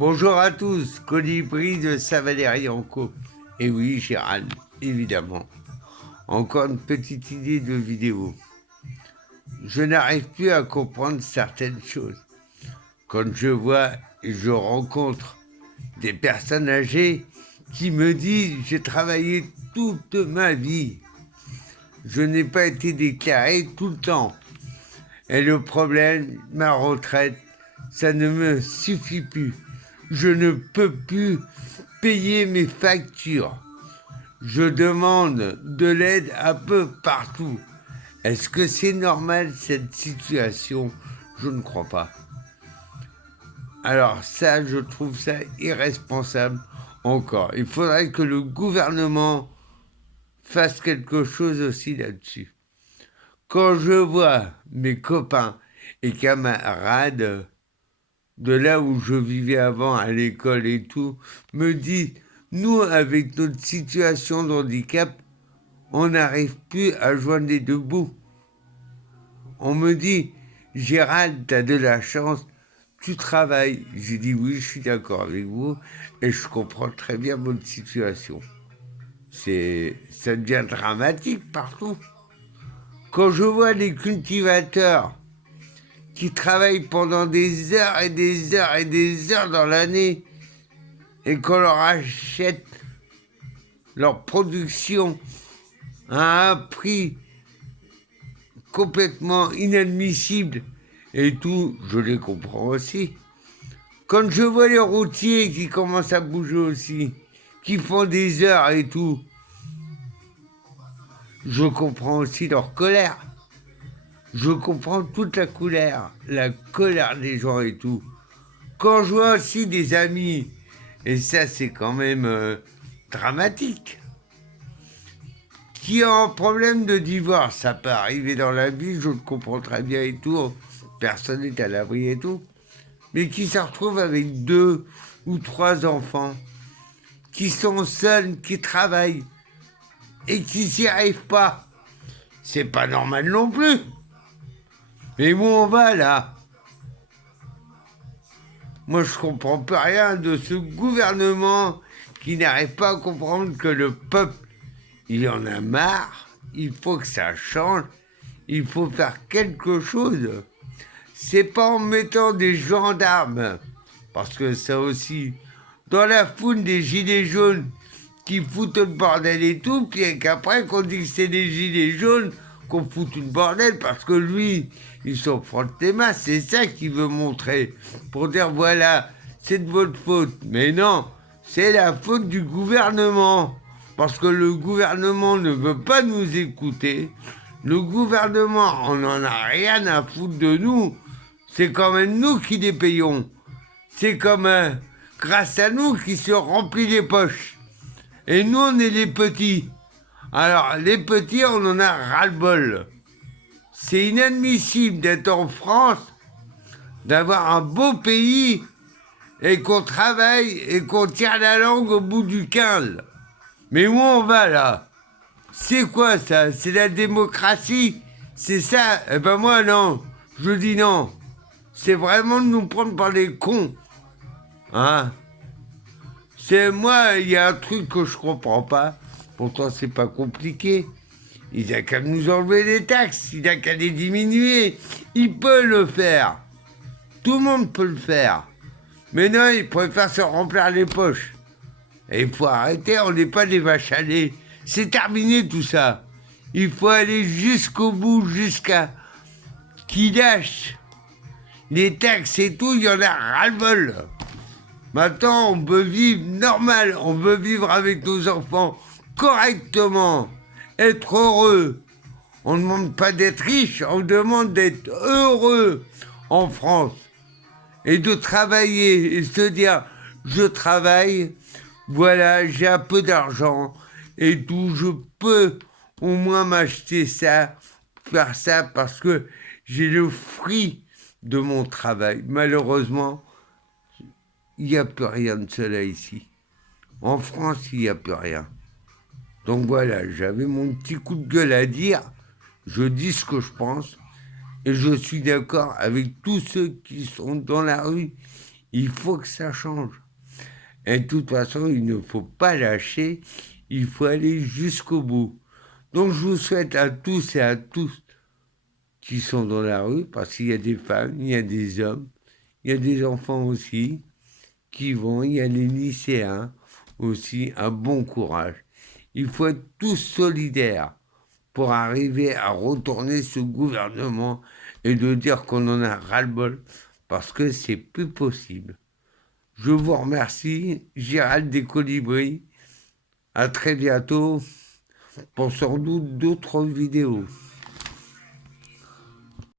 Bonjour à tous, Colibri de Saint-Valéry-en-Caux. Et oui, Gérald, évidemment. Encore une petite idée de vidéo. Je n'arrive plus à comprendre certaines choses. Quand je vois et je rencontre des personnes âgées qui me disent j'ai travaillé toute ma vie. Je n'ai pas été déclaré tout le temps. Et le problème, ma retraite, ça ne me suffit plus. Je ne peux plus payer mes factures. Je demande de l'aide un peu partout. Est-ce que c'est normal cette situation? Je ne crois pas. Alors ça, je trouve ça irresponsable encore. Il faudrait que le gouvernement fasse quelque chose aussi là-dessus. Quand je vois mes copains et camarades de là où je vivais avant, à l'école et tout, me disent, nous, avec notre situation de handicap, on n'arrive plus à joindre les deux bouts. On me dit, Gérald, t'as de la chance, tu travailles. J'ai dit oui, je suis d'accord avec vous et je comprends très bien votre situation. Ça devient dramatique partout. Quand je vois les cultivateurs qui travaillent pendant des heures et des heures et des heures dans l'année et qu'on leur achète leur production à un prix complètement inadmissible et tout, je les comprends aussi. Quand je vois les routiers qui commencent à bouger aussi, qui font des heures et tout, je comprends aussi leur colère. Je comprends toute la colère des gens et tout. Quand je vois aussi des amis, et ça c'est quand même dramatique, qui ont un problème de divorce, ça peut arriver dans la vie, je le comprends très bien et tout, personne n'est à l'abri et tout, mais qui se retrouvent avec 2 ou 3 enfants, qui sont seuls, qui travaillent, et qui s'y arrivent pas. C'est pas normal non plus. Mais où on va là? Moi je comprends plus rien de ce gouvernement qui n'arrive pas à comprendre que le peuple, il en a marre, il faut que ça change, il faut faire quelque chose. C'est pas en mettant des gendarmes, parce que ça aussi, dans la foule des gilets jaunes qui foutent le bordel et tout, puis qu'après qu'on dit que c'est des gilets jaunes, qu'on fout tout le bordel, parce que lui, il s'en frotte les mains, c'est ça qu'il veut montrer, pour dire voilà, c'est de votre faute. Mais non, c'est la faute du gouvernement, parce que le gouvernement ne veut pas nous écouter, le gouvernement, on n'en a rien à foutre de nous, c'est quand même nous qui les payons. C'est comme grâce à nous qui se remplit les poches. Et nous, on est les petits. Alors, les petits, on en a ras-le-bol. C'est inadmissible d'être en France, d'avoir un beau pays, et qu'on travaille et qu'on tire la langue au bout du 15. Mais où on va là? C'est quoi ça? C'est la démocratie? C'est ça? Eh ben moi non. Je dis non. C'est vraiment de nous prendre par les cons. Hein? C'est moi, il y a un truc que je comprends pas. Pourtant, c'est pas compliqué. Il n'a qu'à nous enlever les taxes, il n'a qu'à les diminuer. Il peut le faire. Tout le monde peut le faire. Mais non, il préfère se remplir les poches. Et il faut arrêter, on n'est pas des vaches à lait. C'est terminé tout ça. Il faut aller jusqu'au bout, jusqu'à qui lâche les taxes et tout, il y en a ras-le-bol. Maintenant, on peut vivre normal, on veut vivre avec nos enfants correctement, être heureux. On ne demande pas d'être riche, on demande d'être heureux en France. Et de travailler et se dire, je travaille, voilà, j'ai un peu d'argent et tout, je peux au moins m'acheter ça, faire ça, parce que j'ai le fruit de mon travail. Malheureusement, il n'y a plus rien de cela ici. En France, il n'y a plus rien. Donc voilà, j'avais mon petit coup de gueule à dire, je dis ce que je pense, et je suis d'accord avec tous ceux qui sont dans la rue. Il faut que ça change. Et de toute façon, il ne faut pas lâcher, il faut aller jusqu'au bout. Donc je vous souhaite à tous et à tous qui sont dans la rue, parce qu'il y a des femmes, il y a des hommes, il y a des enfants aussi qui vont, il y a les lycéens aussi, un bon courage. Il faut être tous solidaires pour arriver à retourner ce gouvernement et de dire qu'on en a ras-le-bol, parce que c'est plus possible. Je vous remercie, Gérald des Colibris. À très bientôt pour sans doute d'autres vidéos.